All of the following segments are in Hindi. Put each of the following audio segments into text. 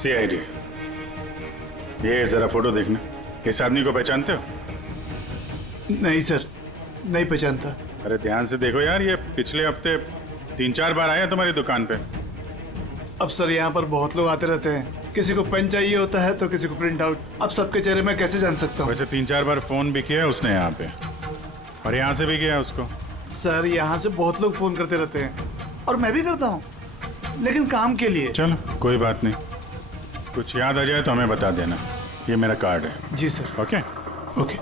CID, ये जरा फोटो देखना। इस आदमी को पहचानते हो? नहीं सर, नहीं पहचानता। अरे ध्यान से देखो यार, ये पिछले हफ्ते 3-4 बार आया तुम्हारी दुकान पे। अब सर यहाँ पर बहुत लोग आते रहते हैं, किसी को पेन चाहिए होता है तो किसी को प्रिंट आउट। अब सबके चेहरे में कैसे जान सकता हूँ? वैसे 3-4 बार फोन भी किया उसने यहाँ पे, और यहाँ से भी किया उसको। सर यहाँ से बहुत लोग फोन करते रहते हैं और मैं भी करता हूँ, लेकिन काम के लिए। चलो कोई बात नहीं, कुछ याद आ जाए तो हमें बता देना। ये मेरा कार्ड है। जी सर। Okay okay.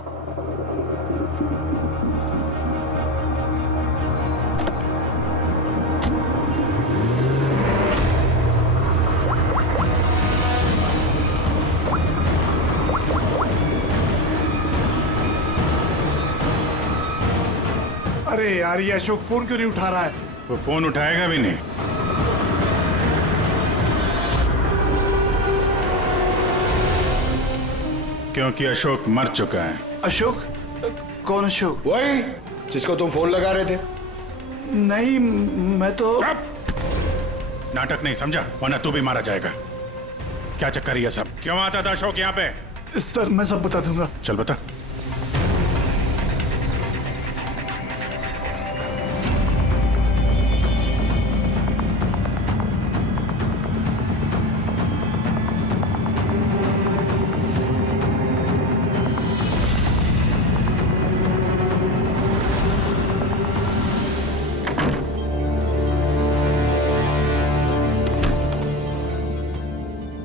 अरे यार, ये अशोक फोन क्यों नहीं उठा रहा है? वो फोन उठाएगा भी नहीं। क्योंकि अशोक मर चुका है। अशोक? कौन अशोक? वही जिसको तुम फोन लगा रहे थे। नहीं, मैं तो नाटक नहीं समझा, वरना तू भी मारा जाएगा। क्या चक्कर है ये सब? क्यों आता था अशोक यहाँ पे? सर मैं सब बता दूंगा। चल बता।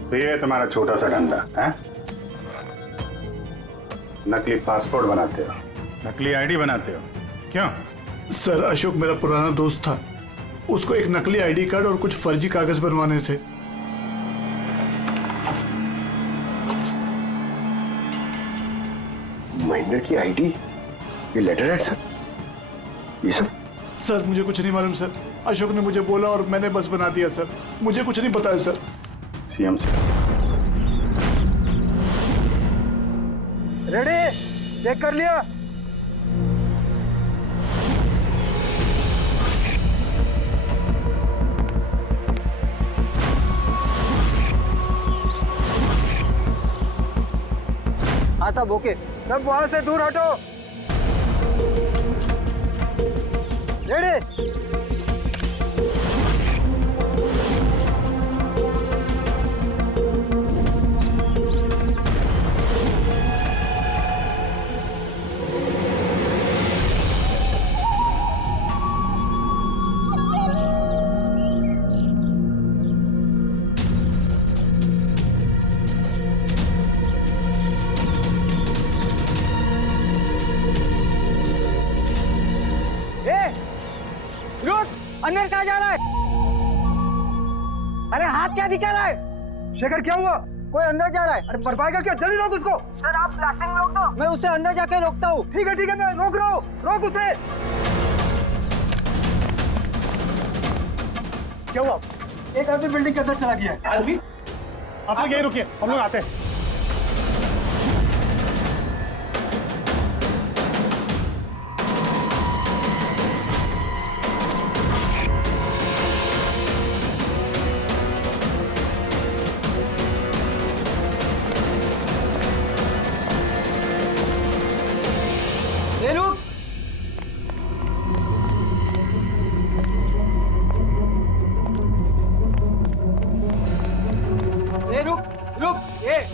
तो ये तुम्हारा छोटा सा धंधा है? नकली पासपोर्ट बनाते हो, नकली आईडी बनाते हो, क्यों? सर अशोक मेरा पुराना दोस्त था, उसको एक नकली आईडी कार्ड और कुछ फर्जी कागज बनवाने थे। महेंद्र की आईडी, ये लेटर हेड सर, ये सब? सर मुझे कुछ नहीं मालूम सर, अशोक ने मुझे बोला और मैंने बस बना दिया सर, मुझे कुछ नहीं पता है सर। CM से रेडी? चेक कर लिया? हाँ सब ओके, सब वहां से दूर हटो। रेडी? अंदर कहाँ जा रहा है? अरे हाथ क्या दिखा रहा है? शेखर क्या हुआ? कोई अंदर जा रहा है। अरे बर्बाद क्या? जल्दी रोक उसको। सर आप प्लास्टिक में रोक दो। मैं उसे अंदर जाके रोकता हूँ। ठीक है मैं रोक रहा हूँ। रोक उसे। क्या हुआ? एक आदमी बिल्डिंग के अंदर चला गया है। आदमी? आप लोग यही रुकिए, हम लोग आते हैं।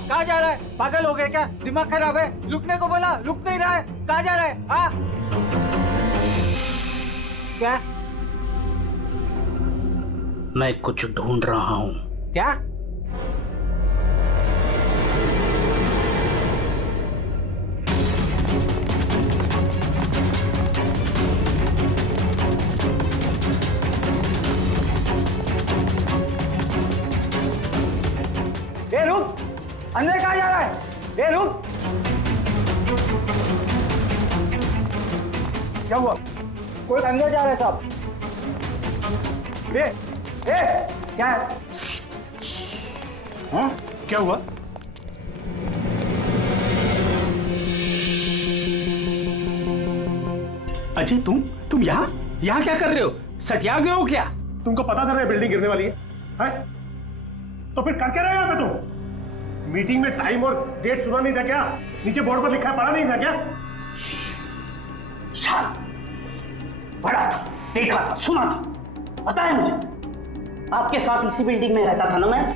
कहाँ जा रहा है? पागल हो गए क्या? दिमाग खराब है? रुकने को बोला, रुक नहीं रहा है। कहाँ जा रहा है? हाँ? क्या? मैं कुछ ढूंढ रहा हूँ। क्या? ए रुक! अंदर कहाँ जा रहा है? ए रुक! क्या हुआ? कोई अंदर जा रहा है साहब। ए क्या है? हाँ क्या हुआ? अजय तुम यहाँ क्या कर रहे हो? सटिया गए हो क्या? तुमको पता था ना बिल्डिंग गिरने वाली है? तो फिर कर क्या रहे हो यहाँ पे तुम? मीटिंग में टाइम और डेट सुना नहीं था क्या? नीचे बोर्ड पर लिखा है, पढ़ा नहीं था क्या? शांत, पढ़ा था, देखा था, सुना था, पता है मुझे। आपके साथ इसी बिल्डिंग में रहता था ना मैं,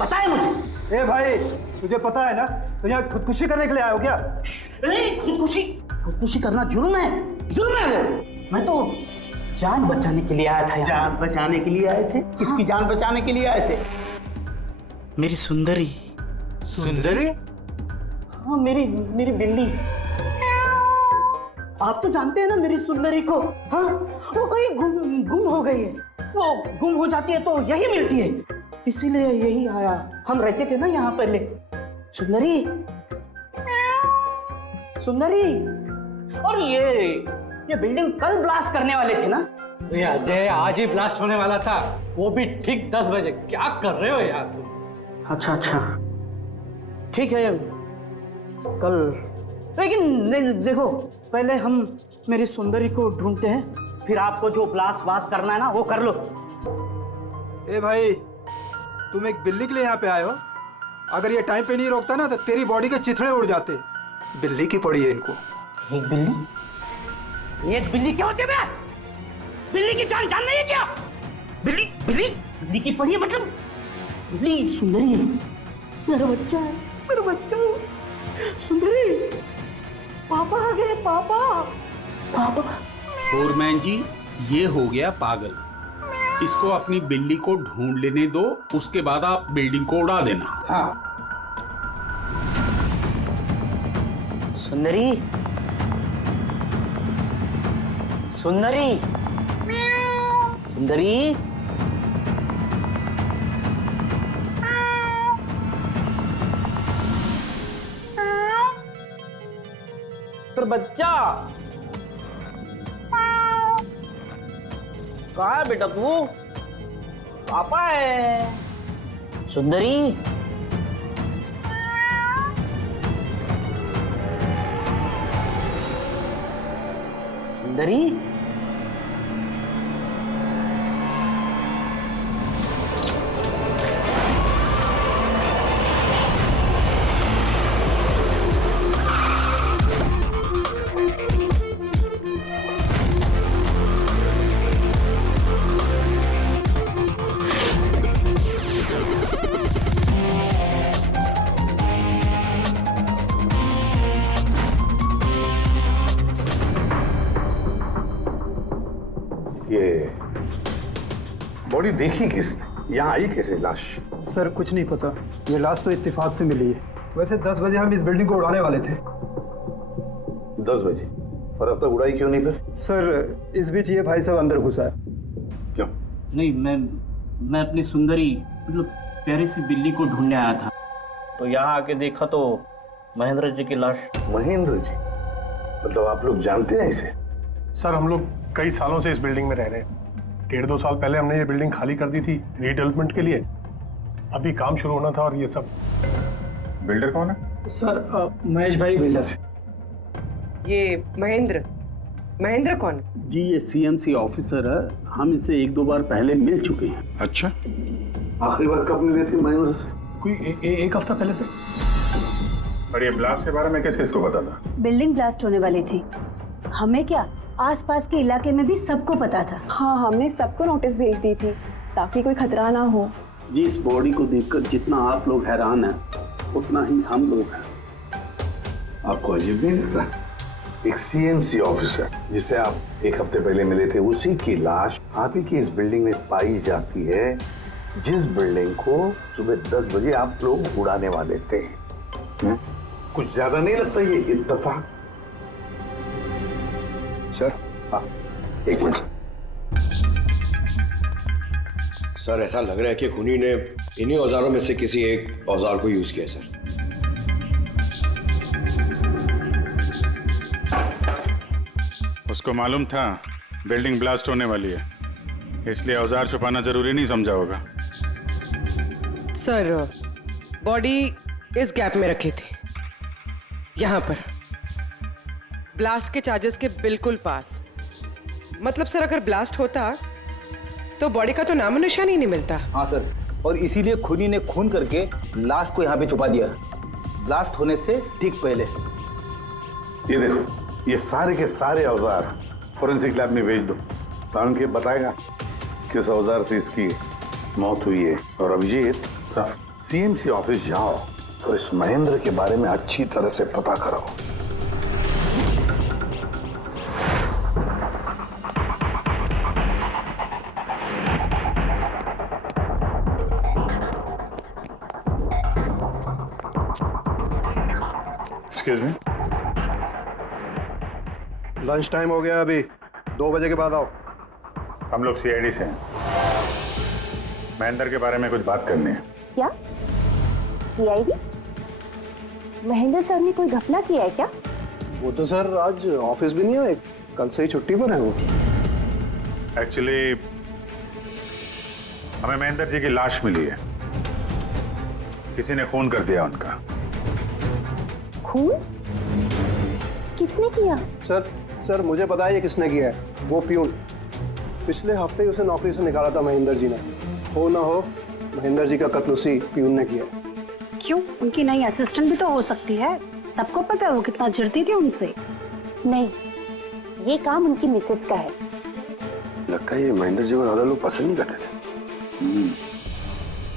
पता है मुझे। ए भाई, तुझे पता है ना तो यहाँ खुदकुशी करने के लिए आए हो क्या? खुदकुशी करना जुर्म है, जुर्म है वो। मैं तो जान बचाने के लिए आया था यहाँ। जान बचाने के लिए आए थे? किसकी जान बचाने के लिए आए थे? मेरी सुंदरी। सुंदरी? हाँ, मेरी बिल्ली। आप तो जानते हैं ना मेरी सुंदरी को। हाँ, वो कहीं गुम हो गई है। वो गुम हो जाती है तो यही मिलती है, इसीलिए यही आया। हम रहते थे ना यहाँ पहले। सुंदरी, सुंदरी। और ये बिल्डिंग कल ब्लास्ट करने वाले थे ना? अजय, आज ही ब्लास्ट होने वाला था, वो भी ठीक 10 बजे। क्या कर रहे हो यार तुम? अच्छा, ठीक है कल, लेकिन देखो पहले हम मेरी सुंदरी को ढूंढते हैं, फिर आपको जो ब्लास्ट वास्ट करना है ना वो कर लो। ए भाई, तुम एक बिल्ली के लिए यहाँ पे आए हो? अगर ये टाइम पे नहीं रोकता ना तो तेरी बॉडी के चिथड़े उड़ जाते। बिल्ली की पड़ी है इनको। एक बिल्ली क्या होती है बे? बिल्ली की जान नहीं है क्या? बिल्ली की पड़ी है मतलब? बिल्ली सुंदरी है, मेरा बच्चा है, मेरा बच्चा। सुंदरी, पापा आ गए, पापा। फोरमैन जी, ये हो गया पागल। इसको अपनी बिल्ली को ढूंढ लेने दो, उसके बाद आप बिल्डिंग को उड़ा देना। हाँ। सुंदरी, सुंदरी, सुंदरी। पर बच्चा कहाँ है बेटा तू? पापा है। सुंदरी, सुंदरी। ये बॉडी देखी किसने? यहाँ आई कैसे लाश? सर कुछ नहीं पता, ये लाश तो इत्तेफाक से मिली है। वैसे 10 बजे हम इस बिल्डिंग को उड़ाने वाले थे। 10 बजे? और अब तक उड़ाई क्यों नहीं फिर? सर इस बीच ये भाई साहब अंदर घुसा है। क्यों? नहीं, मैं अपनी सुंदरी मतलब प्यारी सी बिल्ली को ढूंढने आया था, तो यहाँ आके देखा तो महेंद्र जी की लाश। महेंद्र जी? मतलब आप लोग जानते हैं इसे? सर, हम लोग कई सालों से इस बिल्डिंग में रह रहे हैं। 1.5-2 साल पहले हमने ये बिल्डिंग खाली कर दी थी रीडेवलपमेंट के लिए। अभी काम शुरू होना था और ये सब। बिल्डर कौन है? सर महेश भाई बिल्डर है। ये महेंद्र कौन है? जी, ये सीएमसी ऑफिसर है। हम इसे 1-2 बार पहले मिल चुके हैं। अच्छा, आखिरी बार कब मिले थे महेंद्र से? कोई एक हफ्ता पहले से। और ये ब्लास्ट के बारे में किसको पता था? बिल्डिंग ब्लास्ट होने वाली थी, हमें क्या, आसपास के इलाके में भी सबको पता था। हाँ, हमने सबको नोटिस भेज दी थी ताकि कोई खतरा ना हो। जी, इस बॉडी को देखकर जितना आप लोग हैरान हैं, उतना ही हम लोग हैं। आपको अजीब नहीं लगता? एक सीएमसी ऑफिसर जिसे आप 1 हफ्ते पहले मिले थे, उसी की लाश आप ही की इस बिल्डिंग में पाई जाती है, जिस बिल्डिंग को सुबह 10 बजे आप लोग उड़ाने वाले थे। कुछ ज्यादा नहीं लगता ये इत्तेफाक? सर, हाँ, एक मिनट सर, ऐसा लग रहा है कि खूनी ने इन्हीं औजारों में से किसी एक औजार को यूज किया सर। उसको मालूम था बिल्डिंग ब्लास्ट होने वाली है, इसलिए औजार छुपाना जरूरी नहीं समझा होगा। सर, बॉडी इस गैप में रखी थी, यहाँ पर ब्लास्ट के चार्जेस के बिल्कुल पास। मतलब सर, अगर ब्लास्ट होता तो बॉडी का तो नामो निशान ही नहीं मिलता। हाँ सर, और इसीलिए खूनी ने खून करके लाश को यहाँ पे छुपा दिया, ब्लास्ट होने से ठीक पहले। ये देखो, ये सारे के सारे औजार फोरेंसिक लैब में भेज दो, ताकि उनके बताएगा किस औजार से इसकी मौत हुई है। और अभिजीत, सीएमसी ऑफिस जाओ और इस महेंद्र के बारे में अच्छी तरह से पता करो। एक्सक्यूज मी, लंच टाइम हो गया, अभी 2 बजे के बाद आओ। हम लोग सीआईडी से हैं। महेंद्र के बारे में कुछ बात करनी है। क्या सीआईडी? महेंद्र सर ने कोई घपला किया है क्या? वो तो सर आज ऑफिस भी नहीं आए, कल से ही छुट्टी पर है वो। एक्चुअली हमें महेंद्र जी की लाश मिली है, किसी ने खून कर दिया उनका। खून? किसने किया? सर मुझे पता है ये किसने किया है, वो प्यून। पिछले हफ्ते ही उसे नौकरी से निकाला था महेंद्र जी ने। हो ना हो, महेंद्र जी का कत्ल उसी प्यून ने किया। क्यों? उनकी नई असिस्टेंट भी तो हो सकती है, सबको पता है वो कितना चिढ़ती थी उनसे। नहीं, ये काम उनकी मिसेस का है। लगता है ये महेंद्र जी को ज्यादा लोग पसंद नहीं करते थे।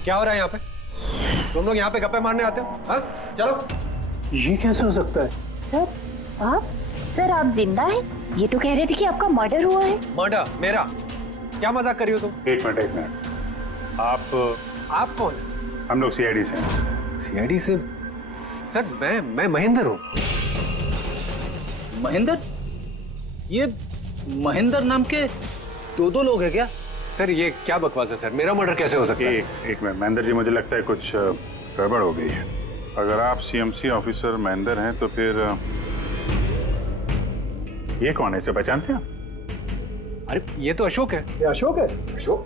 क्या हो रहा है यहाँ पे? तुम लोग यहाँ पे गप्पे मारने आते हो? हाँ, चलो। ये कैसे हो सकता है? सर आप? सर आप जिंदा हैं? ये तो कह रहे थे कि आपका मर्डर हुआ है। मर्डर? मेरा? क्या मजाक कर रही हो तुम? एक मिनट, आप कौन? हम लोग सीआईडी से हैं। सीआईडी से? सर मैं महेंद्र हूँ। महेंद्र? ये महेंद्र नाम के दो लोग हैं क्या? सर ये क्या बकवास है सर, मेरा मर्डर कैसे हो सकता है? एक मिनट महेंद्र जी, मुझे लगता है कुछ गड़बड़ हो गई है। अगर आप सीएमसी ऑफिसर महेंद्र हैं तो फिर ये कौन है, इसे पहचानते हैं? अरे ये तो अशोक है। ये अशोक है? अशोक?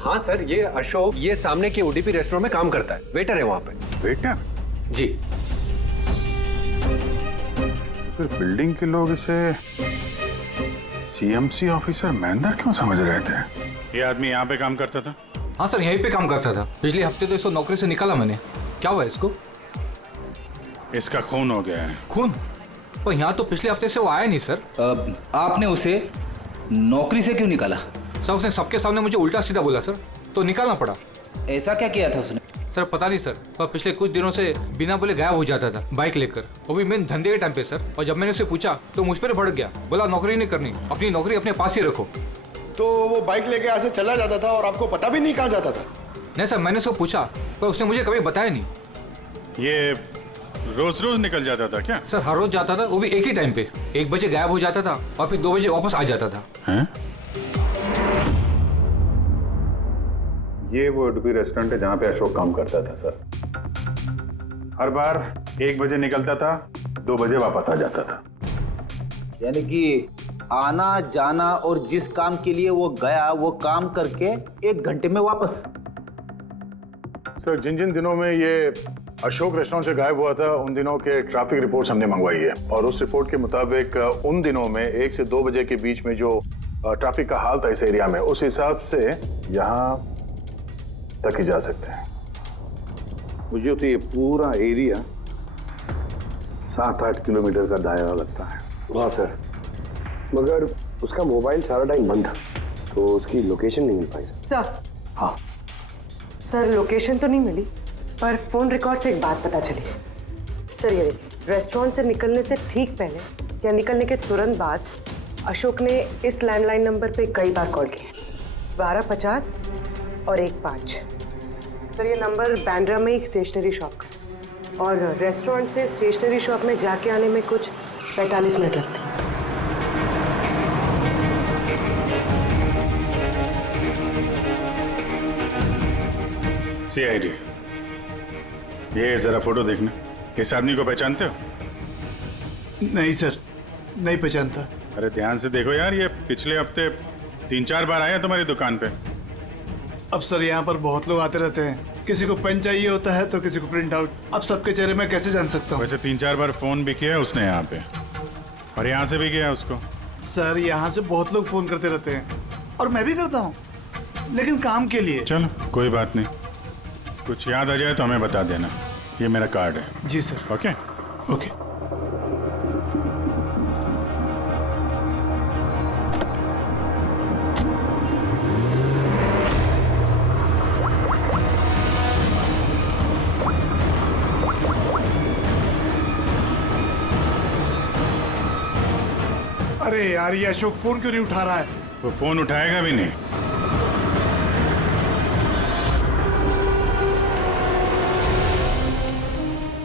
हाँ सर, ये अशोक ये सामने के ओडीपी रेस्टोरेंट में काम करता है, वेटर है वहाँ पे। वेटर? जी। फिर बिल्डिंग के लोग इसे सीएमसी ऑफिसर महेंद्र क्यों समझ रहे थे? ये आदमी यहाँ पे काम करता था? हाँ सर, यहीं पे काम करता था। पिछले हफ्ते तो इसको नौकरी से निकाला मैंने। क्या हुआ इसको? इसका खून हो गया है। खून? पर यहाँ तो पिछले हफ्ते से वो आया नहीं सर। आपने उसे नौकरी से क्यों निकाला? सर उसने सबके सामने मुझे उल्टा सीधा बोला सर, तो निकालना पड़ा। ऐसा क्या किया था उसने? सर पता नहीं सर, पर पिछले कुछ दिनों से बिना बोले गायब हो जाता था बाइक लेकर, वो भी मेरे धंधे के टाइम पे सर। और जब मैंने उसे पूछा तो मुझ पर भड़क गया, बोला नौकरी नहीं करनी, अपनी नौकरी अपने पास ही रखो। तो वो बाइक लेके यहाँ से चला जाता था और आपको पता भी नहीं कहाँ जाता था? नहीं सर, मैंने उसको पूछा पर उसने मुझे कभी बताया नहीं। ये रोज निकल जाता था क्या? सर हर रोज जाता था, वो भी एक ही टाइम पे। 1 बजे गायब हो जाता था और फिर 2 बजे वापस आ जाता था। हैं? ये वो ओडीपी रेस्टोरेंट है जहाँ पे अशोक काम करता था सर। हर बार 1 बजे निकलता था, 2 बजे वापस आ जाता था। यानी कि आना जाना और जिस काम के लिए वो गया वो काम करके 1 घंटे में वापस। सर जिन दिनों में ये अशोक रेस्टोरेंट से गायब हुआ था उन दिनों के ट्रैफिक रिपोर्ट्स हमने मंगवाई है, और उस रिपोर्ट के मुताबिक उन दिनों में 1 से 2 बजे के बीच में जो ट्रैफिक का हाल था इस एरिया में, उस हिसाब से यहाँ तक ही जा सकते हैं। मुझे तो ये पूरा एरिया 7-8 किलोमीटर का दायरा लगता है। हाँ सर, मगर उसका मोबाइल सारा टाइम बंद था, तो उसकी लोकेशन नहीं मिल पाई सर। हाँ सर लोकेशन तो नहीं मिली, पर फोन रिकॉर्ड से एक बात पता चली। सर ये देखिए, रेस्टोरेंट से निकलने से ठीक पहले या निकलने के तुरंत बाद अशोक ने इस लैंडलाइन नंबर पे कई बार कॉल किया, 1250 और 15। सर ये नंबर बांद्रा में एक स्टेशनरी शॉप का है, और रेस्टोरेंट से स्टेशनरी शॉप में जाके आने में कुछ 45 मिनट लगते हैं। सीआईडी, ये जरा फोटो देखना। इस आदमी को पहचानते हो? नहीं सर, नहीं पहचानता। अरे ध्यान से देखो यार, ये पिछले हफ्ते 3-4 बार आया तुम्हारी दुकान पे। अब सर यहाँ पर बहुत लोग आते रहते हैं, किसी को पेन चाहिए होता है तो किसी को प्रिंट आउट। अब सबके चेहरे मैं कैसे जान सकता हूँ? वैसे 3-4 बार फोन भी किया उसने यहाँ पे, और यहाँ से भी किया उसको। सर यहाँ से बहुत लोग फोन करते रहते हैं, और मैं भी करता हूँ, लेकिन काम के लिए। चलो कोई बात नहीं, कुछ याद आ जाए तो हमें बता देना। ये मेरा कार्ड है। जी सर। Okay okay. अरे यार, ये अशोक फोन क्यों नहीं उठा रहा है? वो फोन उठाएगा भी नहीं।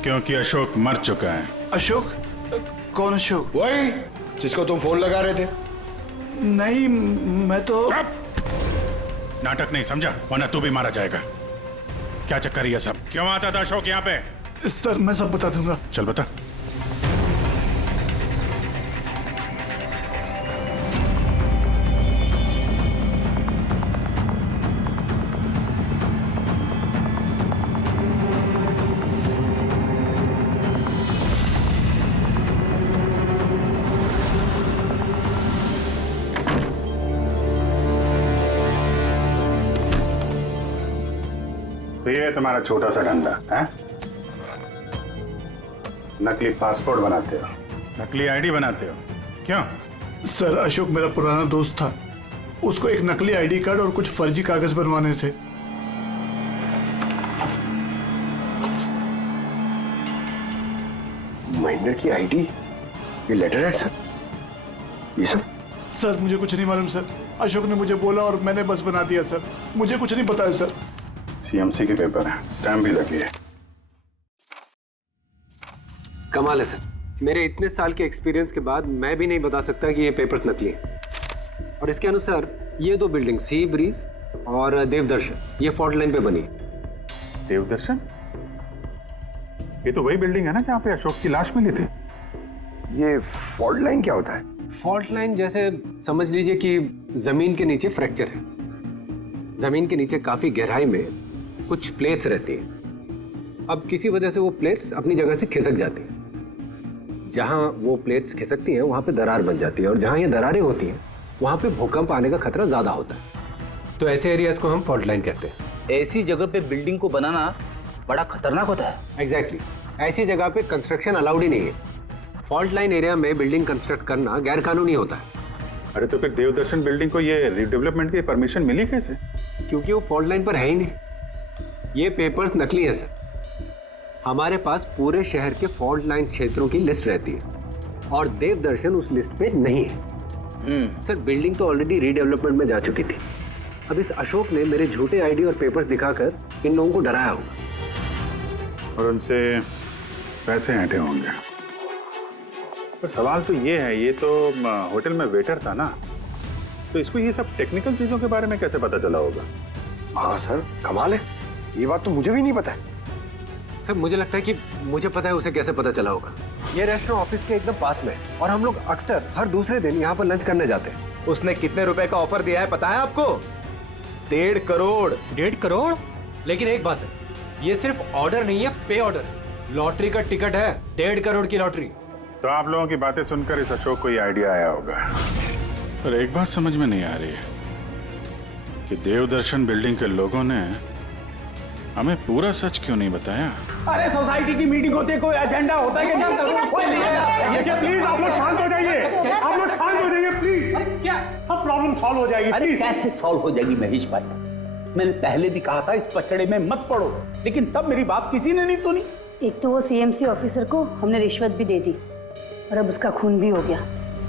क्योंकि अशोक मर चुका है। अशोक? कौन अशोक? वही जिसको तुम फोन लगा रहे थे। नहीं, मैं तो नाटक नहीं समझा, वरना तू भी मारा जाएगा। क्या चक्कर है ये सब? क्यों आता था अशोक यहाँ पे? सर मैं सब बता दूंगा। चल बता। तो ये तुम्हारा छोटा सा धंधा है? नकली पासपोर्ट बनाते हो, नकली आईडी बनाते हो, क्यों? सर अशोक मेरा पुराना दोस्त था, उसको एक नकली आईडी कार्ड और कुछ फर्जी कागज बनवाने थे। महेंद्र की आईडी, ये लेटर है सर, ये सब? सर मुझे कुछ नहीं मालूम सर, अशोक ने मुझे बोला और मैंने बस बना दिया सर, मुझे कुछ नहीं पता है सर। सीएमसी के पेपर है, स्टैम्प भी लगी है। कमाल है सर, मेरे इतने साल के एक्सपीरियंस के बाद मैं भी नहीं बता सकता कि ये पेपर्स नकली हैं। और इसके अनुसार ये दो बिल्डिंग सी ब्रीज और देवदर्शन, ये फॉल्ट लाइन पे बनी है। देवदर्शन? ये तो वही बिल्डिंग है ना जहाँ पे अशोक की लाश मिली थी। ये फॉल्ट लाइन क्या होता है? फॉल्ट लाइन जैसे समझ लीजिए कि जमीन के नीचे फ्रैक्चर है, जमीन के नीचे काफी गहराई में कुछ प्लेट्स रहती हैं। अब किसी वजह से वो प्लेट्स अपनी जगह से खिसक जाती हैं। जहां वो प्लेट्स खिसकती हैं वहां पे दरार बन जाती है, और जहां ये दरारें होती हैं वहां पे भूकंप आने का खतरा ज्यादा होता है। तो ऐसे एरियाज को हम फॉल्ट लाइन कहते हैं। ऐसी जगह पे बिल्डिंग को बनाना बड़ा खतरनाक होता है। एग्जैक्टली, ऐसी जगह पे कंस्ट्रक्शन अलाउड ही नहीं है। फॉल्ट लाइन एरिया में बिल्डिंग कंस्ट्रक्ट करना गैर कानूनी होता है। अरे तो फिर देवदर्शन बिल्डिंग को ये रिडेवलपमेंट की परमिशन मिली कैसे? क्योंकि वो फॉल्ट लाइन पर है ही नहीं। ये पेपर्स नकली हैं सर। हमारे पास पूरे शहर के फॉल्ट लाइन क्षेत्रों की लिस्ट रहती है और देवदर्शन उस लिस्ट पे नहीं है। सर बिल्डिंग तो ऑलरेडी रीडेवलपमेंट में जा चुकी थी। अब इस अशोक ने मेरे झूठे आईडी और पेपर्स दिखाकर इन लोगों को डराया होगा और उनसे पैसे ऐंठे होंगे। पर सवाल तो ये है, ये तो होटल में वेटर था ना, तो इसको ये सब टेक्निकल चीजों के बारे में कैसे पता चला होगा? हाँ सर, कमाल है, ये बात तो मुझे भी नहीं पता है। सर मुझे लगता है कि मुझे पता है उसे कैसे पता चला होगा। ये रेस्टोरेंट ऑफिस के एकदम पास में है और हम लोग अक्सर हर दूसरे दिन यहाँ पर लंच करने जाते हैं। उसने कितने रुपए का ऑफर दिया है पता है आपको? 1.5 करोड़। 1.5 करोड़? लेकिन एक बात है, ये सिर्फ ऑर्डर नहीं है, पे ऑर्डर। लॉटरी का टिकट है, 1.5 करोड़ की लॉटरी। तो आप लोगों की बातें सुनकर इस अशोक को ये आइडिया आया होगा। पर एक बात समझ में नहीं आ रही है कि देवदर्शन बिल्डिंग के लोगों ने हमें पूरा सच क्यों नहीं बताया? अरे सोसाइटी की मीटिंग होती है, कोई एजेंडा होता है कि प्लीज आप लोग शांत हो जाइए, आप लोग शांत हो जाइए प्लीज। क्या सब प्रॉब्लम सॉल्व हो जाएगी। अरे कैसे सॉल्व हो जाएगी महेश भाई? मैंने पहले भी कहा था इस पचड़े में मत पड़ो, लेकिन तब मेरी बात किसी ने नहीं सुनी। एक तो वो सीएमसी ऑफिसर को हमने रिश्वत भी दे दी और अब उसका खून भी हो गया।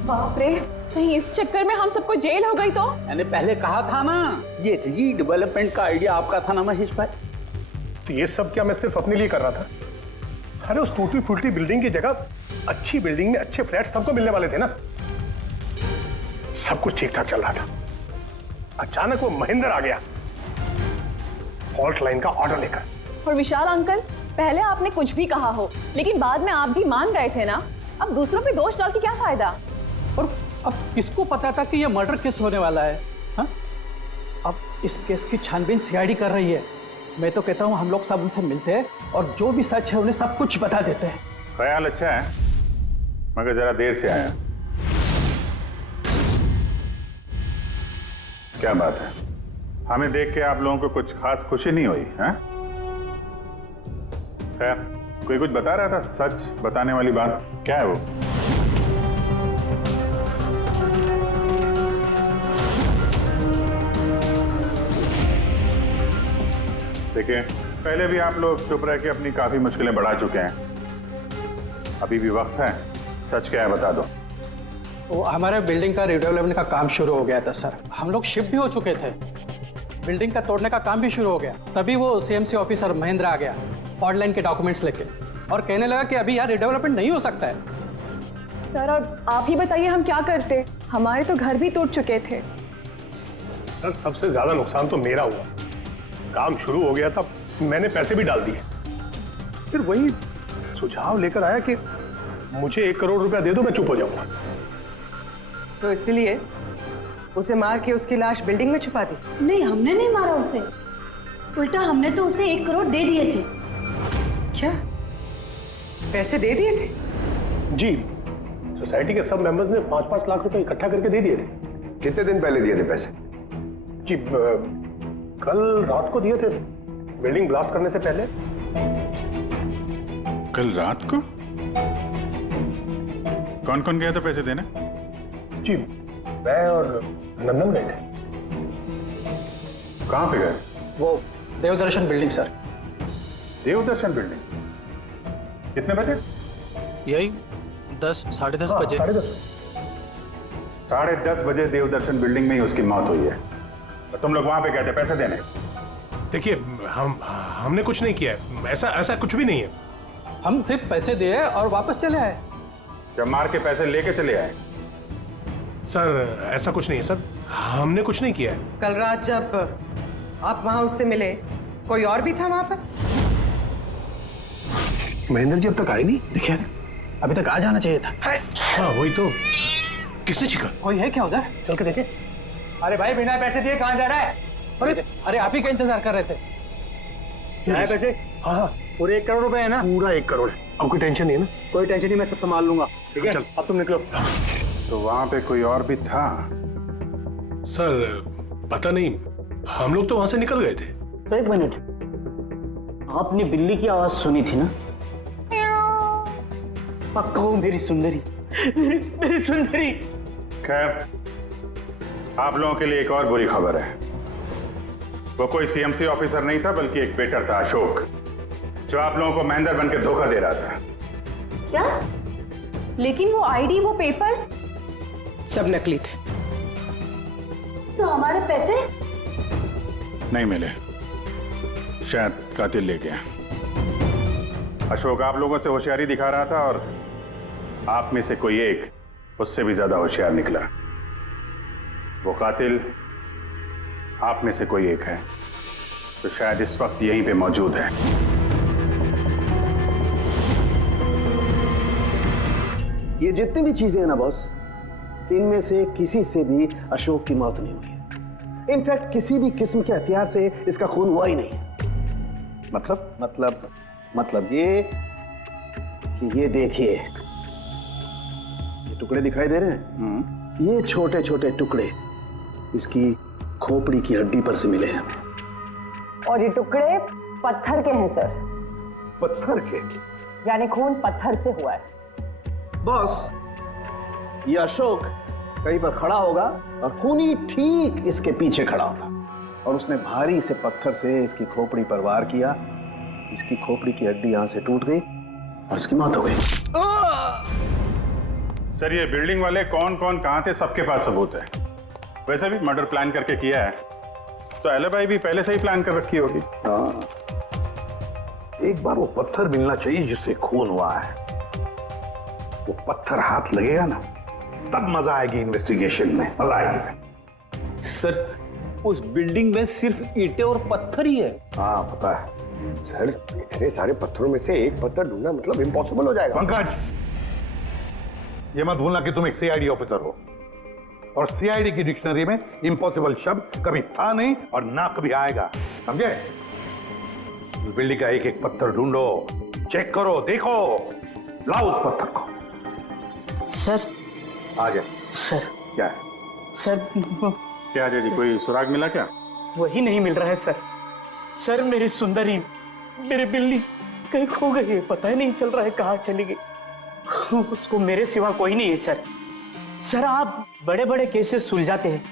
बाप रे, कहीं इस चक्कर में हम सबको जेल हो गई तो? मैंने पहले कहा था ना, ये रीडेवलपमेंट का आइडिया आपका था ना महेश भाई? तो ये सब क्या मैं सिर्फ अपने लिए कर रहा था? अरे उस टूटी फूटी बिल्डिंग की जगह अच्छी बिल्डिंग में अच्छे फ्लैट सबको मिलने वाले थे ना। सब कुछ ठीक ठाक चल रहा था, अचानक वो महेंद्र आ गया फॉल्ट लाइन का ऑर्डर लेकर। और विशाल अंकल, पहले आपने कुछ भी कहा हो, लेकिन बाद में आप भी मान गए थे ना। अब दूसरों पे दोष डाल के क्या फायदा? और अब किसको पता था कि ये मर्डर केस होने वाला है? हा? अब इस केस की छानबीन सीआईडी कर रही है। मैं तो कहता हूँ हम लोग सब उनसे मिलते हैं और जो भी सच है उन्हें सब कुछ बता देते हैं। ख्याल अच्छा है, मगर जरा देर से आया। क्या बात है? हमें देख के आप लोगों को कुछ खास खुशी नहीं हुई? हैं? खैर, कोई कुछ बता रहा था, सच बताने वाली बात क्या है वो? देखिए, पहले भी आप लोग चुप रह के अपनी काफी मुश्किलें बढ़ा चुके हैं। अभी भी वक्त है, सच क्या है बता दो। वो हमारे बिल्डिंग का रिडेवलपमेंट का काम शुरू हो गया था सर। हम लोग शिफ्ट भी हो चुके थे, बिल्डिंग का तोड़ने का काम भी शुरू हो गया। तभी वो सीएमसी ऑफिसर महेंद्र आ गया फॉल्ट लाइन के डॉक्यूमेंट्स लेके और कहने लगा कि अभी यार रिडेवलपमेंट नहीं हो सकता है। सर अब आप ही बताइए हम क्या करते, हमारे तो घर भी टूट चुके थे। सर सबसे ज्यादा नुकसान तो मेरा हुआ। काम शुरू हो गया था, मैंने पैसे भी डाल दिए, फिर वही सुझाव लेकर आया कि मुझे 1 करोड़ रुपया दे दो, मैं चुप हो जाऊंगा। तो इसलिए उसे मार के उसकी लाश बिल्डिंग में छुपा दी? नहीं, हमने नहीं मारा उसे, उल्टा हमने तो उसे 1 करोड़ दे दिए थे। क्या पैसे दे दिए थे? जी, सोसाइटी के सब मेंबर्स ने 5-5 लाख रुपए इकट्ठा करके दे दिए थे। कितने दिन पहले दिए थे पैसे? जी कल रात को दिए थे, बिल्डिंग ब्लास्ट करने से पहले। कल रात को? कौन कौन गया था पैसे देने? जी मैं और नंदन गए थे। कहाँ पे गए? वो देवदर्शन बिल्डिंग सर। देवदर्शन बिल्डिंग? कितने बजे? यही 10, 10:30 बजे। 10:30 बजे देवदर्शन बिल्डिंग में ही उसकी मौत हुई है। और तुम लोग वहां पे गए थे पैसे देने? देखिए हमने कुछ नहीं किया है, ऐसा कुछ भी नहीं है। हम सिर्फ पैसे दिए और वापस चले आए। जब मार के पैसे लेके चले आए? सर ऐसा कुछ नहीं है सर, हमने कुछ नहीं किया है। कल रात जब आप वहां उससे मिले, कोई और भी था वहां पर? महेंद्र जी अब तक आए नहीं, देखिए अभी तक आ जाना चाहिए था। हाँ वही तो, किसने छिका? कोई है क्या उधर? चल के देखे। अरे भाई बिना पैसे दिए कहाँ जा रहा है? अरे आप ही का इंतजार कर रहे थे। पैसे? हाँ पूरे 1 करोड़ रुपए है ना? पूरा 1 करोड़ है। अब कोई टेंशन नहीं है ना? कोई टेंशन नहीं, मैं सब संभाल लूंगा। ठीक है, अब तुम निकलो। तो वहां पे कोई और भी था? सर पता नहीं, हम लोग तो वहां से निकल गए थे। तो 1 मिनट, आपने बिल्ली की आवाज सुनी थी ना? पक्का वो मेरी सुंदरी, मेरी सुंदरी। खैर, आप लोगों के लिए एक और बुरी खबर है। वो कोई सीएमसी ऑफिसर नहीं था, बल्कि एक वेटर था, अशोक, जो आप लोगों को महेंद्र बन के धोखा दे रहा था। क्या? लेकिन वो आईडी, वो पेपर्स सब नकली थे। तो हमारे पैसे? नहीं मिले, शायद कातिल ले गया। अशोक आप लोगों से होशियारी दिखा रहा था और आप में से कोई एक उससे भी ज्यादा होशियार निकला। वो कातिल आप में से कोई एक है, तो शायद इस वक्त यहीं पे मौजूद है। ये जितनी भी चीजें हैं ना बॉस, इनमें से किसी से भी अशोक की मौत नहीं हुई है। इनफैक्ट किसी भी किस्म के हथियार से इसका खून हुआ ही नहीं है। मतलब ये कि ये देखिए, ये टुकड़े दिखाई दे रहे हैं? ये छोटे छोटे टुकड़े इसकी खोपड़ी की हड्डी पर से मिले हैं। और ये टुकड़े पत्थर के हैं सर। पत्थर के? यानी खून पत्थर से हुआ है। बॉस, ये अशोक कहीं पर खड़ा होगा और खूनी ठीक इसके पीछे खड़ा होगा, और उसने भारी से पत्थर से इसकी खोपड़ी पर वार किया। इसकी खोपड़ी की हड्डी यहां से टूट गई और इसकी मौत हो गई। सर ये बिल्डिंग वाले कौन कौन कहां थे, सबके पास सबूत है। वैसे भी मर्डर प्लान करके किया है, तो एलिबाई भी पहले से ही प्लान कर रखी होगी। हाँ, एक बार वो पत्थर मिलना चाहिए जिससे खून हुआ है। वो पत्थर हाथ लगेगा ना, तब मजा आएगी इन्वेस्टिगेशन में, मजा आएगी। सर उस बिल्डिंग में सिर्फ ईंटें और पत्थर ही है। हाँ पता है सर, इतने सारे पत्थरों में से एक पत्थर ढूंढना मतलब इम्पॉसिबल हो जाएगा। पंकज, ये मत भूलना कि तुम एक सीआईडी ऑफिसर हो, और सीआईडी की डिक्शनरी में इम्पॉसिबल शब्द कभी था नहीं और ना कभी आएगा, समझे? उस बिल्डिंग का एक एक पत्थर ढूंढो, चेक करो, देखो, लाओ उस पत्थर को। सर आ जाए। सर क्या है? सर क्या जी, कोई सुराग मिला क्या? वही नहीं मिल रहा है सर। सर मेरी सुंदरी, मेरी बिल्ली, कहीं खो गई है, पता ही नहीं चल रहा है कहाँ चली गई। उसको मेरे सिवा कोई नहीं है सर। सर आप बड़े बड़े केसेस सुलझाते हैं,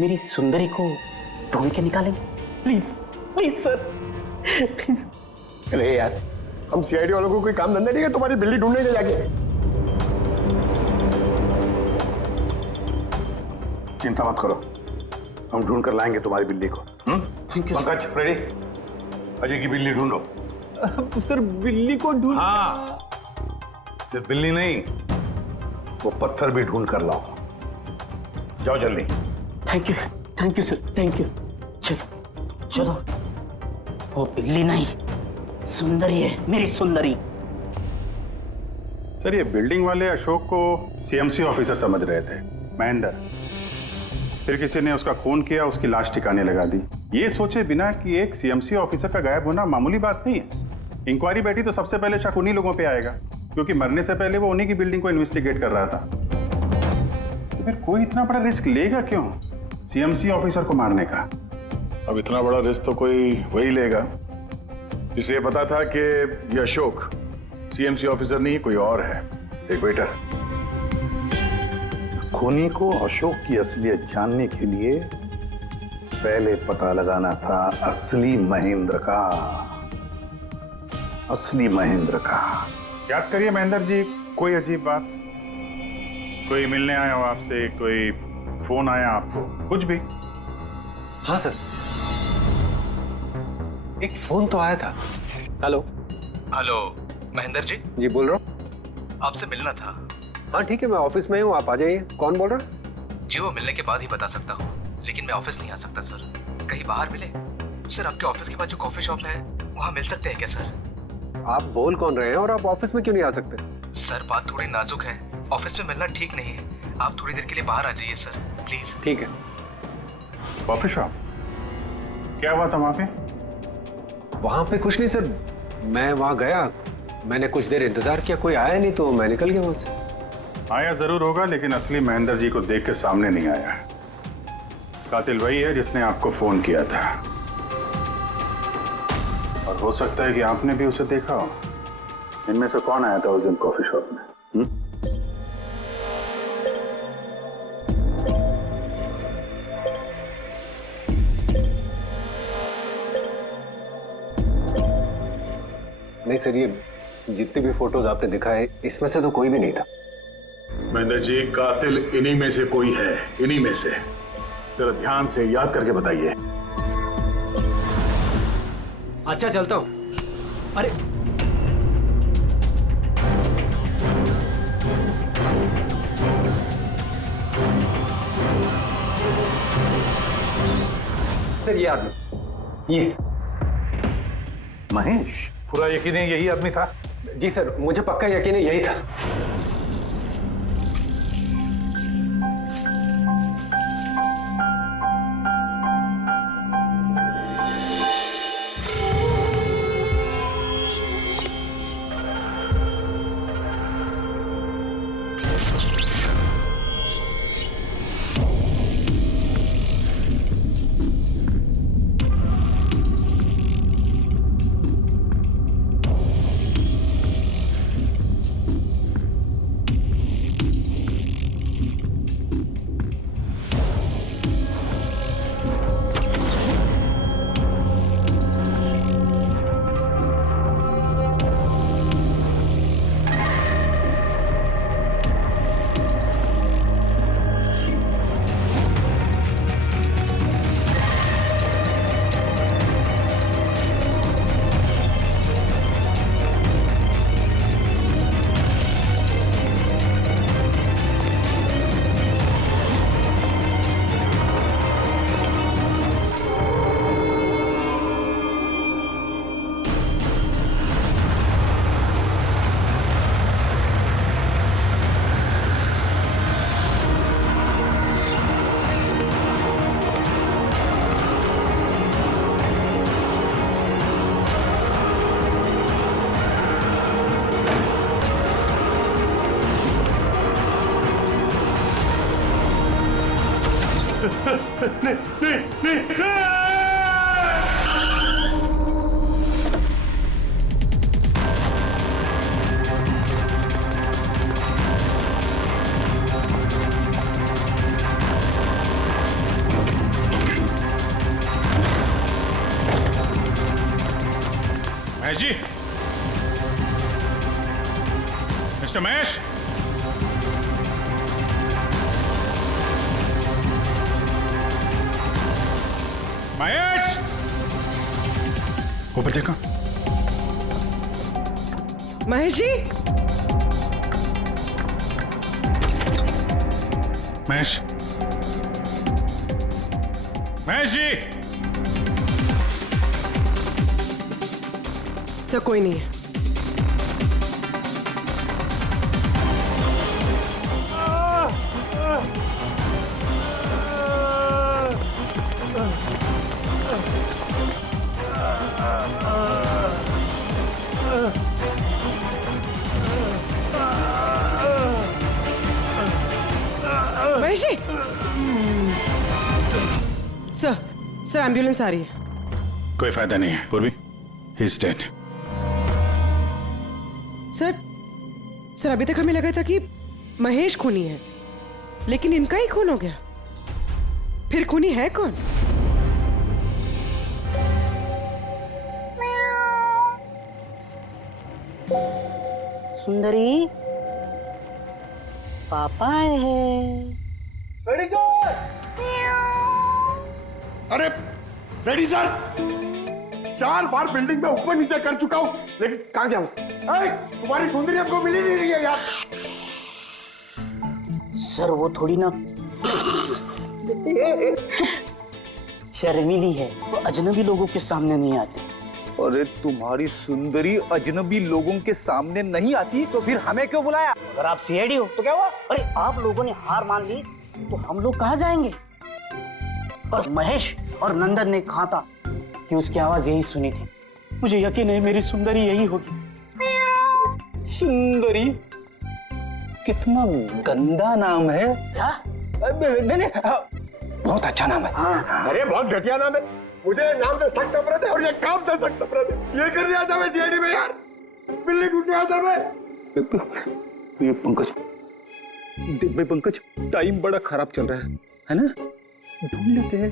मेरी सुंदरी को ढूंढ के निकालेंगे प्लीज प्लीज सर प्लीज। अरे यार, हम सीआईडी वालों को कोई काम धंधा नहीं है तुम्हारी बिल्ली ढूंढने के जाके? चिंता मत करो, हम ढूंढ कर लाएंगे तुम्हारी बिल्ली को। पंकज, रेडी? अजय की बिल्ली ढूंढो। सर बिल्ली को ढूंढ? हाँ, सिर्फ बिल्ली नहीं, वो पत्थर भी ढूंढ कर लाओ। जाओ जल्दी। Thank you sir, thank you. चलो चलो, वो बिल्ली नहीं सुंदरी है, मेरी सुंदरी। सर ये बिल्डिंग वाले अशोक को सीएमसी ऑफिसर समझ रहे थे, महेंद्र। फिर किसी ने उसका खून किया, उसकी लाश ठिकाने लगा दी, ये सोचे बिना कि एक सीएमसी ऑफिसर का गायब होना मामूली बात नहीं है। इंक्वायरी बैठी तो सबसे पहले शक उन्हीं लोगों पे आएगा, क्योंकि मरने से पहले वो उन्हीं की बिल्डिंग को इन्वेस्टिगेट कर रहा था। तो फिर कोई इतना बड़ा रिस्क लेगा क्यों सीएमसी ऑफिसर को मारने का? अब इतना बड़ा रिस्क तो कोई वही लेगा जिसे ये पता था कि ये अशोक सीएमसी ऑफिसर नहीं, कोई और है, एक वेटर। खूनी को अशोक की असलियत जानने के लिए पहले पता लगाना था असली महेंद्र का। असली महेंद्र का। याद करिए महेंद्र जी, कोई अजीब बात, कोई मिलने आया हो आपसे, कोई फोन आया आपको, कुछ भी? हाँ सर, एक फोन तो आया था। Hello hello Mahendra ji. जी बोल रहा हूँ। आपसे मिलना था। हाँ ठीक है, मैं ऑफिस में हूँ, आप आ जाइए। कौन बोल रहा? जी वो मिलने के बाद ही बता सकता हूँ, लेकिन मैं ऑफिस नहीं आ सकता सर। कहीं बाहर मिले सर? आपके ऑफिस के पास जो कॉफी शॉप है वहाँ मिल सकते हैं क्या सर? आप बोल कौन रहे हैं और आप ऑफिस में क्यों नहीं आ सकते? सर बात थोड़ी नाजुक है, ऑफिस में मिलना ठीक नहीं है। आप थोड़ी देर के लिए बाहर आ जाइए सर प्लीज। ठीक है। Coffee shop? क्या हुआ था वहाँ पे? वहाँ पे कुछ नहीं सर, मैं वहाँ गया, मैंने कुछ देर इंतजार किया, कोई आया नहीं तो मैं निकल गया वहाँ से। आया जरूर होगा, लेकिन असली महेंद्र जी को देख के सामने नहीं आया। कातिल वही है जिसने आपको फोन किया था, और हो सकता है कि आपने भी उसे देखा हो। इनमें से कौन आया था उस दिन कॉफी शॉप में? नहीं सर, ये जितनी भी फोटोज आपने दिखाए इसमें से तो कोई भी नहीं था। महेंद्र जी, कातिल इन्हीं में से कोई है, इन्हीं में से। जरा ध्यान से याद करके बताइए। अच्छा चलता हूँ। अरे सर ये आदमी, ये महेश, पूरा यकीन है यही आदमी था? जी सर, मुझे पक्का यकीन है यही था। महेश जी, मिस्टर महेश, महेश, ऊपर देखो। महेश जी, महेश, महेश जी। तो कोई नहीं है। महेश जी, सर एम्बुलेंस आ रही है। कोई फायदा नहीं है पूर्वी, ही इज डेड। सर अभी तक हमें लगा था कि महेश खूनी है, लेकिन इनका ही खून हो गया। फिर खूनी है कौन? सुंदरी, पापा आए हैं। अरे रेडी सर, 4 बार बिल्डिंग में ऊपर नीचे कर चुका हूं, लेकिन कहां गया हूं? तुम्हारी सुंदरी हमको मिली नहीं रही है यार। सर वो थोड़ी ना शर्मीली है, वो अजनबी लोगों के सामने नहीं आती। अरे तुम्हारी सुंदरी अजनबी लोगों के सामने नहीं आती तो फिर हमें क्यों बुलाया? अगर आप सीआईडी हो तो क्या हुआ? अरे आप लोगों ने हार मान ली तो हम लोग कहाँ जाएंगे? और महेश और नंदन ने कहा था कि उसकी आवाज यही सुनी थी। मुझे यकीन है मेरी सुंदरी यही होगी। सुंदरी? कितना गंदा नाम है। क्या? नहीं, बहुत अच्छा नाम है। हाँ। अरे बहुत घटिया नाम है। मुझे नाम से सख्त नफरत है और ये काम से सख्त नफरत है। ये करने आता मैं सीआईडी में यार, बिल्ली ढूंढने आता मैं। ये पंकज, देख भाई पंकज, टाइम बड़ा खराब चल रहा है ना? ढूंढ लेते हैं।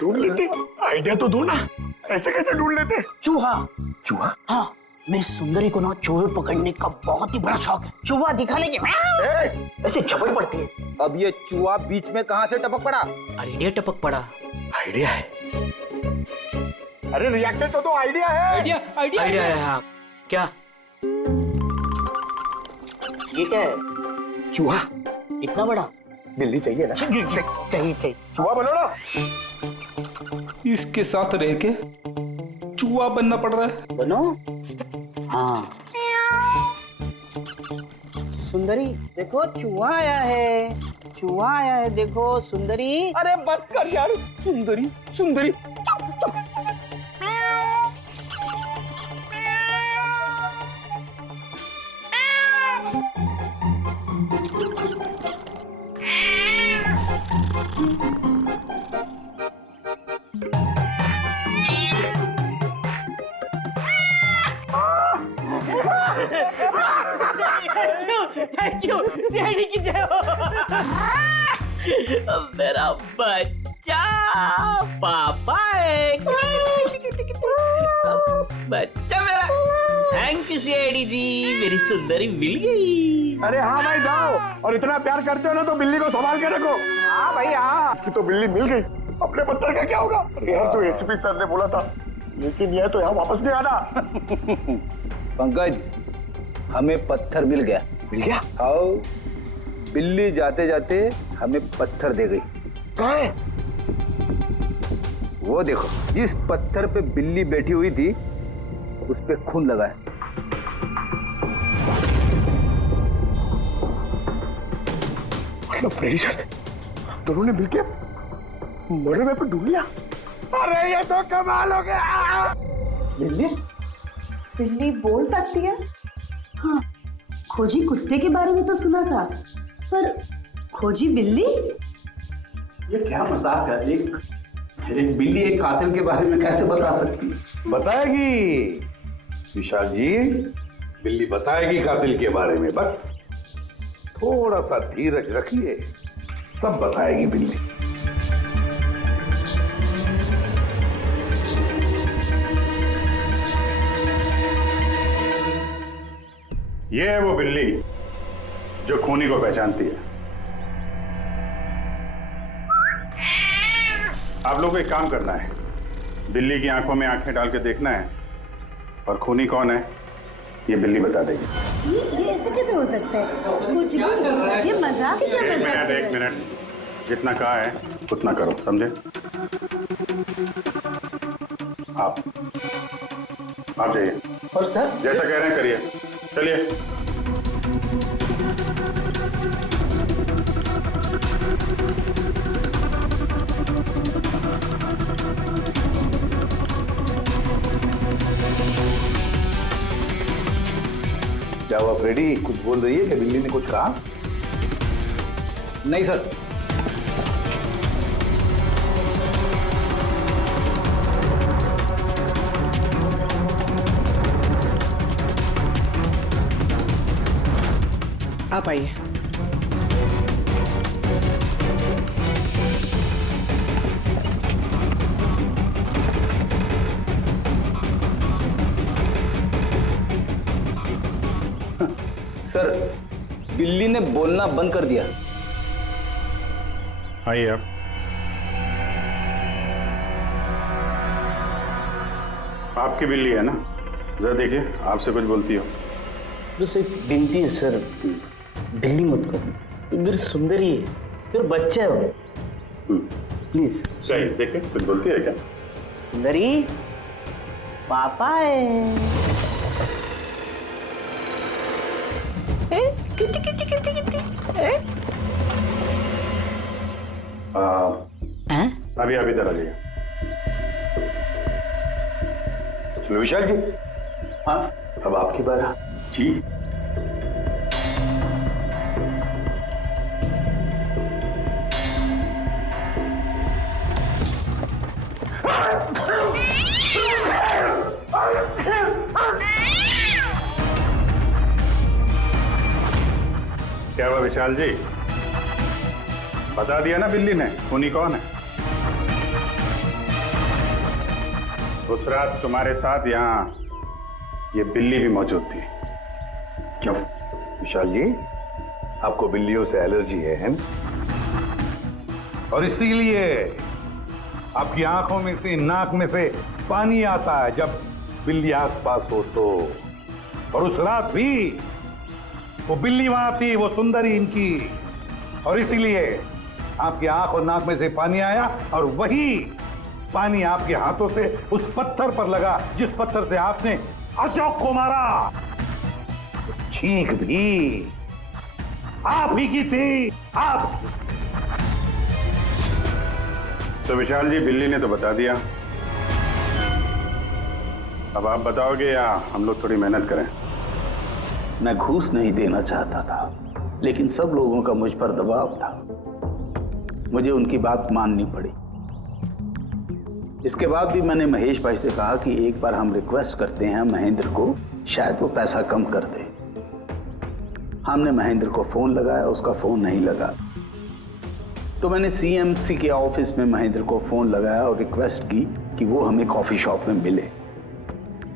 ढूंढ लेते? आइडिया तो दो ना, ऐसे कैसे ढूंढ लेते? चूहा। चूहा? हाँ, मेरी सुंदरी को ना चूहे पकड़ने का बहुत ही बड़ा शौक है। चूहा दिखाने के ऐसे झपट पड़ती है। अब ये चूहा बीच में कहां से टपक पड़ा? आइडिया टपक पड़ा। आइडिया है? अरे रिएक्शन तो दो, आइडिया है। आइडिया है। हाँ, क्या ये क्या है? चूहा। इतना बड़ा? बिल्ली चाहिए ना? चाहिए। चूहा बनो ना। इसके साथ रह के चूहा बनना पड़ रहा है। बनो। हाँ। सुंदरी देखो, चूहा आया है। चूहा आया है, देखो सुंदरी। अरे बस कर यार, सुंदरी सुंदरी। थैंक यू, सीआईडी की जय हो। मेरा बच्चा पापा है। बच्चा मेरा। थैंक यू सीआईडी जी, मेरी सुंदरी मिल गई। अरे हाँ भाई जाओ, और इतना प्यार करते हो ना तो बिल्ली को संभाल के रखो। हाँ भाई हाँ, इसकी तो बिल्ली मिल गई, अपने पत्थर का क्या होगा? अरे यार जो एसीपी सर ने बोला था, लेकिन यह तो यहाँ वापस नहीं आना। पंकज, हमें पत्थर मिल गया। मिल गया? आओ, बिल्ली जाते जाते हमें पत्थर दे गई। कहाँ है? वो देखो, जिस पत्थर पे बिल्ली बैठी हुई थी उस पे खून लगा है। मतलब फ्रेडी सर दोनों ने मिलकर मर्डर वेपन ढूंढ लिया। अरे ये तो कमाल हो गया। बिल्ली बोल सकती है? हाँ, खोजी कुत्ते के बारे में तो सुना था, पर खोजी बिल्ली? ये क्या मजाक है? एक बिल्ली एक कातिल के बारे में कैसे बता सकती है? बताएगी विशाल जी, बिल्ली बताएगी कातिल के बारे में। बस थोड़ा सा धीरज रखिए, सब बताएगी बिल्ली। ये है वो बिल्ली जो खूनी को पहचानती है। आप लोगों को एक काम करना है, बिल्ली की आंखों में आंखें डाल के देखना है और खूनी कौन है ये बिल्ली बता देगी। ये ऐसे कैसे हो सकता है? कुछ भी, ये मजाक है क्या? मजाक चल रहा है? एक मिनट, जितना कहा है उतना करो, समझे? आप जाइए। और सर जैसा कह रहे हैं करिए, चलिए। क्या हुआ फ्रेडी, कुछ बोल रही है? क्या बिल्ली ने कुछ कहा? नहीं सर। आप आइए। सर, बिल्ली ने बोलना बंद कर दिया। आइए आप। आपकी बिल्ली है ना? जरा देखिए, आपसे कुछ बोलती हो। बस एक विनती है सर, बिल्ली मत करो, मेरी सुंदरी है, फिर बच्चा है वो, प्लीज। सही, देखिए कुछ बोलती है क्या? सुंदरी पापा है। कितनी कितनी कितनी कितनी अभी अभी इधर आ जाइए। चलो विशाल जी। हाँ, अब आपकी बारी। जी। क्या हुआ विशाल जी? बता दिया ना बिल्ली ने खूनी कौन है? उस रात तुम्हारे साथ यहाँ ये बिल्ली भी मौजूद थी। क्यों विशाल जी, आपको बिल्लियों से एलर्जी है? और इसीलिए आपकी आंखों में से, नाक में से पानी आता है जब बिल्ली आसपास हो तो। और उस रात भी वो बिल्ली वहां थी, वो सुंदरी इनकी, और इसीलिए आपकी आंख और नाक में से पानी आया, और वही पानी आपके हाथों से उस पत्थर पर लगा जिस पत्थर से आपने अशोक को मारा। चीख भी आप ही की थी, आप। तो विशाल जी, बिल्ली ने तो बता दिया, अब आप बताओगे या हम लोग थोड़ी मेहनत करें? मैं घूस नहीं देना चाहता था, लेकिन सब लोगों का मुझ पर दबाव था, मुझे उनकी बात माननी पड़ी। इसके बाद भी मैंने महेश भाई से कहा कि एक बार हम रिक्वेस्ट करते हैं महेंद्र को, शायद वो पैसा कम कर दे। हमने महेंद्र को फोन लगाया, उसका फोन नहीं लगा, तो मैंने सीएमसी के ऑफिस में महेंद्र को फोन लगाया और रिक्वेस्ट की कि वो हमें कॉफी शॉप में मिले।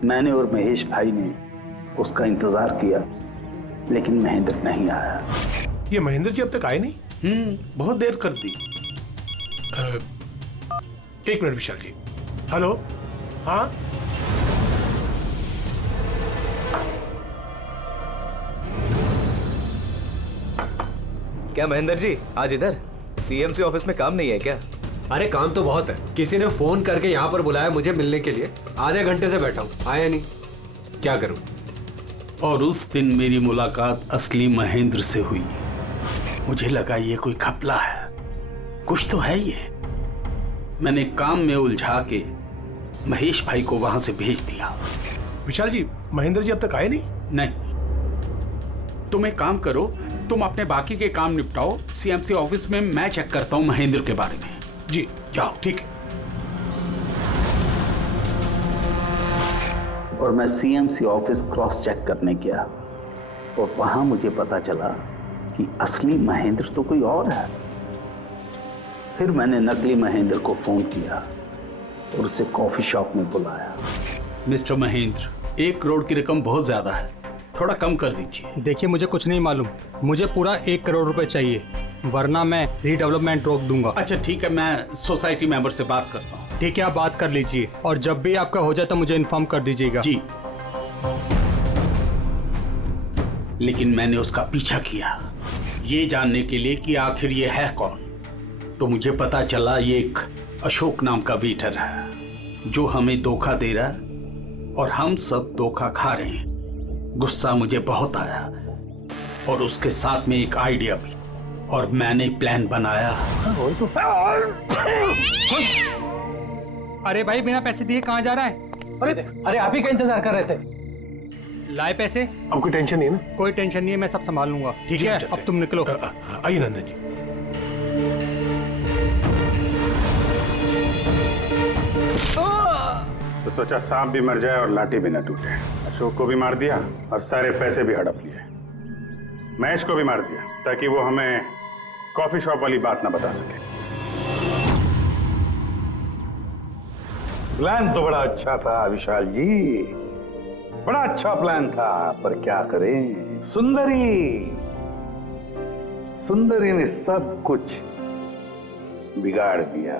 मैंने और महेश भाई ने उसका इंतजार किया, लेकिन महेंद्र नहीं आया। ये महेंद्र जी अब तक आए नहीं? बहुत देर कर दी। एक मिनट विशाल जी। हेलो, हाँ क्या महेंद्र जी आज इधर सीएमसी ऑफिस में काम नहीं है क्या? अरे काम तो बहुत है, किसी ने फोन करके यहाँ पर बुलाया मुझे मिलने के लिए, आधे घंटे से बैठा हूँ, आया नहीं, क्या करूँ? और उस दिन मेरी मुलाकात असली महेंद्र से हुई। मुझे लगा ये कोई घपला है, कुछ तो है ये। मैंने काम में उलझा के महेश भाई को वहां से भेज दिया। विशाल जी, महेंद्र जी अब तक आए नहीं? नहीं, तुम एक काम करो, तुम अपने बाकी के काम निपटाओ, सीएमसी ऑफिस में मैं चेक करता हूं महेंद्र के बारे में। जी जाओ, ठीक है। और मैं सीएमसी ऑफिस क्रॉस चेक करने गया और वहां मुझे पता चला कि असली महेंद्र तो कोई और है। फिर मैंने नकली महेंद्र को फोन किया और उसे कॉफी शॉप में बुलाया। मिस्टर महेंद्र, 1 करोड़ की रकम बहुत ज्यादा है, थोड़ा कम कर दीजिए। देखिए मुझे कुछ नहीं मालूम, मुझे पूरा 1 करोड़ रुपए चाहिए, वरना मैं रीडेवलपमेंट रोक दूंगा। अच्छा ठीक है, मैं सोसाइटी मेंबर से बात करता हूँ। ठीक है, आप बात कर लीजिए और जब भी आपका हो जाए तो मुझे इन्फॉर्म कर दीजिएगा। जी। लेकिन मैंने उसका पीछा किया ये जानने के लिए कि आखिर ये है कौन। तो मुझे पता चला ये एक अशोक नाम का वेटर है जो हमें धोखा दे रहा है और हम सब धोखा खा रहे हैं। गुस्सा मुझे बहुत आया और उसके साथ में एक आइडिया भी, और मैंने प्लान बनाया। अरे भाई बिना पैसे दिए कहाँ जा रहा है? अरे आप ही का इंतजार कर रहे थे। लाए पैसे? अब कोई टेंशन नहीं है ना? कोई टेंशन नहीं है, मैं सब संभाल लूंगा। ठीक है, अब तुम निकलो। आइए नंदन जी। तो सोचा सांप भी मर जाए और लाठी भी न टूटे। अशोक को भी मार दिया और सारे पैसे भी हड़प लिए। महेश को भी मार दिया ताकि वो हमें कॉफी शॉप वाली बात ना बता सके। प्लान तो बड़ा अच्छा था विशाल जी, बड़ा अच्छा प्लान था, पर क्या करें, सुंदरी ने सब कुछ बिगाड़ दिया।